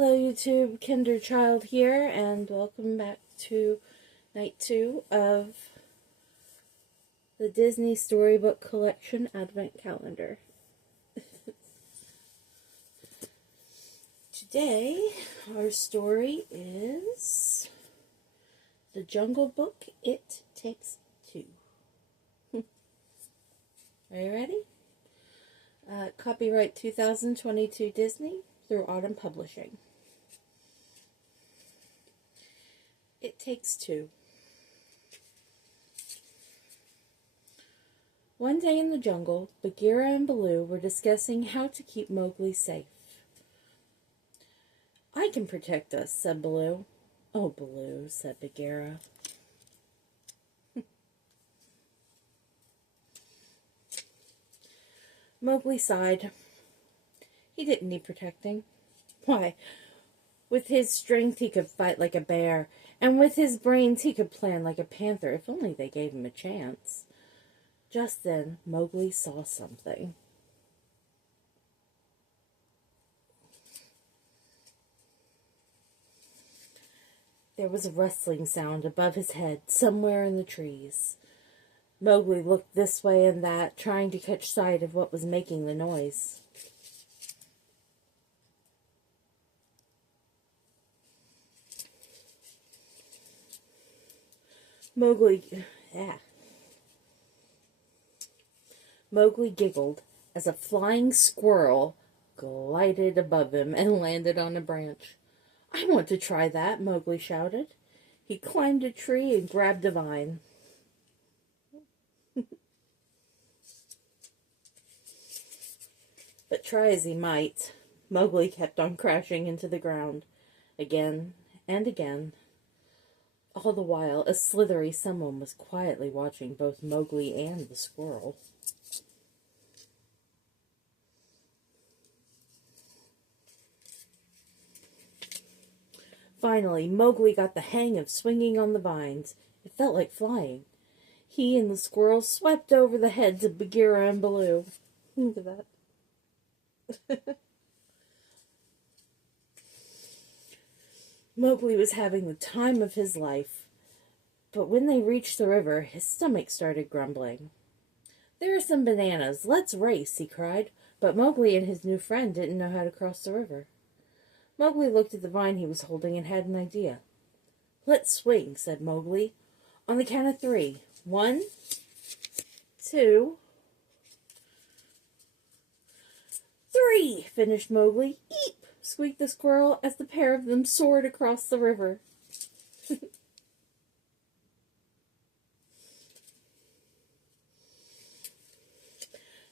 Hello YouTube, Kinder Child here, and welcome back to night 2 of the Disney Storybook Collection Advent Calendar. Today, our story is The Jungle Book, It Takes Two. Are you ready? Copyright 2022 Disney through Autumn Publishing. It Takes Two. One day in the jungle, Bagheera and Baloo were discussing how to keep Mowgli safe. "I can protect us," said Baloo. "Oh, Baloo," said Bagheera. Mowgli sighed. He didn't need protecting. Why, with his strength he could fight like a bear, and with his brains he could plan like a panther if only they gave him a chance. Just then, Mowgli saw something. There was a rustling sound above his head, somewhere in the trees. Mowgli looked this way and that, trying to catch sight of what was making the noise. Mowgli giggled as a flying squirrel glided above him and landed on a branch. "I want to try that," Mowgli shouted. He climbed a tree and grabbed a vine. But try as he might, Mowgli kept on crashing into the ground, again and again. All the while, a slithery someone was quietly watching both Mowgli and the squirrel. Finally, Mowgli got the hang of swinging on the vines. It felt like flying. He and the squirrel swept over the heads of Bagheera and Baloo. Look at that. Mowgli was having the time of his life, but when they reached the river, his stomach started grumbling. "There are some bananas. Let's race," he cried, but Mowgli and his new friend didn't know how to cross the river. Mowgli looked at the vine he was holding and had an idea. "Let's swing," said Mowgli. "On the count of 3. 1, 2, 3, finished Mowgli. "Eep!" squeaked the squirrel as the pair of them soared across the river.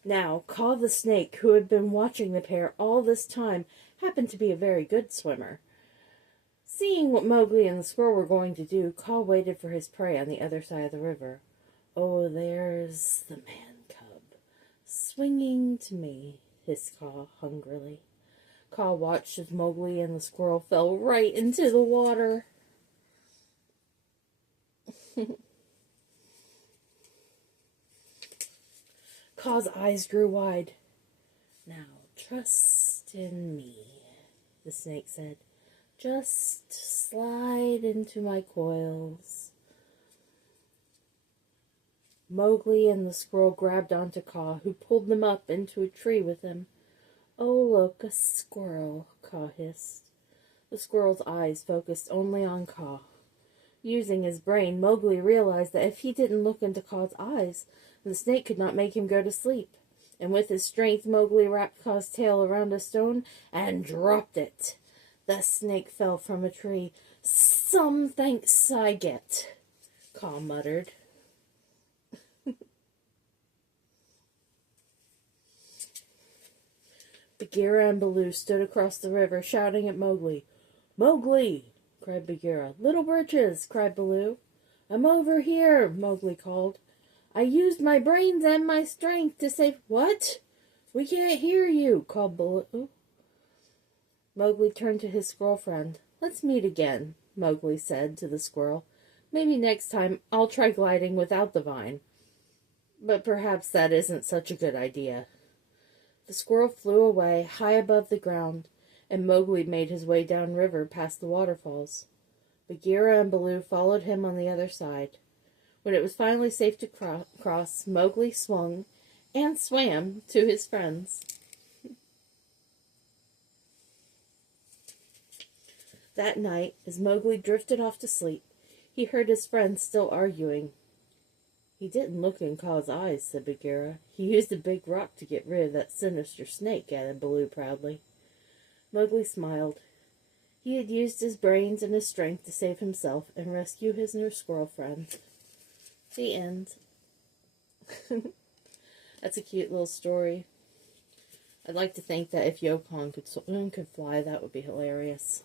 Now, Kaa the snake, who had been watching the pair all this time, happened to be a very good swimmer. Seeing what Mowgli and the squirrel were going to do, Kaa waited for his prey on the other side of the river. "Oh, there's the man-cub, swinging to me," hissed Kaa hungrily. Kaa watched as Mowgli and the squirrel fell right into the water. Kaa's eyes grew wide. "Now, trust in me," the snake said. "Just slide into my coils." Mowgli and the squirrel grabbed onto Kaa, who pulled them up into a tree with him. "Oh, look, a squirrel," Kaa hissed. The squirrel's eyes focused only on Kaa. Using his brain, Mowgli realized that if he didn't look into Kaa's eyes, the snake could not make him go to sleep. And with his strength, Mowgli wrapped Kaa's tail around a stone and dropped it. The snake fell from a tree. "Some thanks I get," Kaa muttered. Bagheera and Baloo stood across the river, shouting at Mowgli. "Mowgli!" cried Bagheera. "Little Britches!" cried Baloo. "I'm over here," Mowgli called. "I used my brains and my strength to save—" "What? We can't hear you," called Baloo. Mowgli turned to his squirrel friend. "Let's meet again," Mowgli said to the squirrel. "Maybe next time I'll try gliding without the vine. But perhaps that isn't such a good idea." The squirrel flew away, high above the ground, and Mowgli made his way downriver past the waterfalls. Bagheera and Baloo followed him on the other side. When it was finally safe to cross, Mowgli swung and swam to his friends. That night, as Mowgli drifted off to sleep, he heard his friends still arguing. "He didn't look in Kaa's eyes," said Bagheera. "He used a big rock to get rid of that sinister snake," added Baloo proudly. Mowgli smiled. He had used his brains and his strength to save himself and rescue his new squirrel friend. The end. That's a cute little story. I'd like to think that if Yopon could fly, that would be hilarious.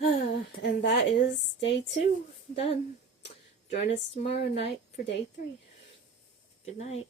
And that is day 2 done. Join us tomorrow night for day 3. Good night.